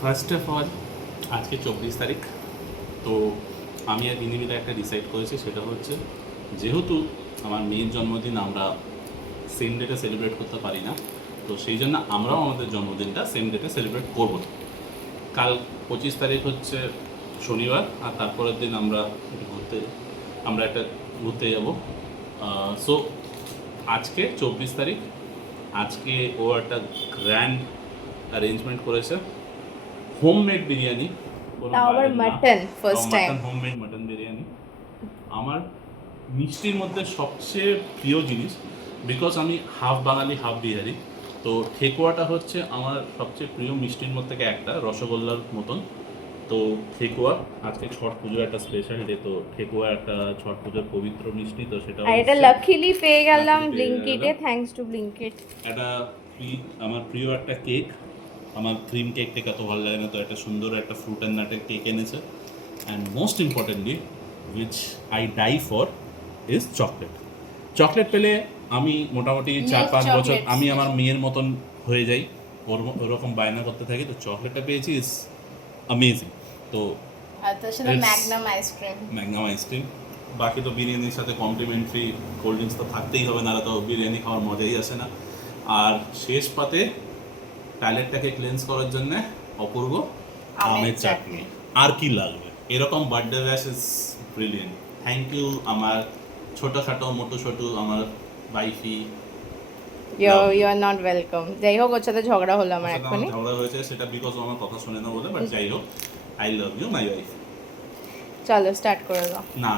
First of all আজকে 24 তারিখ। তো আমি আর ইনি মিলে একটা ডিসাইড করেছি, সেটা হচ্ছে যেহেতু আমার মেয়ের জন্মদিন আমরা সেম ডেটে সেলিব্রেট করতে পারি না, তো সেই জন্য আমরাও আমাদের জন্মদিনটা সেম ডেটে সেলিব্রেট করব না। কাল 25 তারিখ হচ্ছে শনিবার, আর তারপরের দিন আমরা একটা ঘুরতে যাব। সো আজকে 24 তারিখ, আজকে ও একটা গ্র্যান্ড অ্যারেঞ্জমেন্ট করেছে, হোমমেড বিরিয়ানি। তাও আবার mutton first time. Homemade mutton biryani আমার মিষ্টির মধ্যে সবচেয়ে প্রিয় জিনিস, বিকজ আমি হাফ বাঙালি হাফ বিহারি। তো ঠেকুয়াটা হচ্ছে আমার সবচেয়ে প্রিয় মিষ্টির মধ্যে থেকে একটা, রসগোল্লার মতন। তো ঠেকুয়া আজকে ছট পুজোর একটা স্পেশাল ডে, তো ঠেকুয়া একটা ছট পুজোর পবিত্র মিষ্টি, তো সেটা আর এটা হচ্ছে লাকিলি পেয়ে গেলাম Luckily পেয়ে ব্লিঙ্কিটে, গেলাম। Thanks to Blinkit. একটা আমার প্রিয় একটা কেক, আমার ক্রিম কেক টেক এত ভালো লাগে না, তো একটা সুন্দর একটা ফ্রুট অ্যান্ড নাটের কেক এনেছে। And most importantly which I die for is chocolate. Chocolate পেলে আমি মোটামুটি Milk 4-5 বছর chocolates. আমি আমার মেয়ের মতন হয়ে যাই, ওরকম বায়না করতে থাকি। তো চকলেটটা পেয়েছি ইজ অ্যামেজিং। তো আর তার সাথে It's- Magnum ice cream. Magnum ice cream, বাকি তো বিরিয়ানির সাথে কমপ্লিমেন্টারি কোল্ড ড্রিঙ্কস তো থাকতেই হবে, নাহলে তো বিরিয়ানি খাওয়ার মজাই আসে না। আর শেষ পাতে প্যালেটটাকে ক্লিনস করার জন্য অপূর্ব আমের চাটনি। আর কি লাগবে? এরকম বার্থডে ব্যাশ ইজ ব্রিলিয়েন্ট। থ্যাংক ইউ আমার ছোটোখাটো মোটো ছোটো আমার wifey. You are not welcome. যাই হোক, ওর সাথে ঝগড়া হলো আমার এক্ষুনি। ঝগড়া হয়েছে সেটা বিকজ আমার কথা শুনে না বলে, বাট যাই হোক, I love you my wife. চলো স্টার্ট করে দাও। না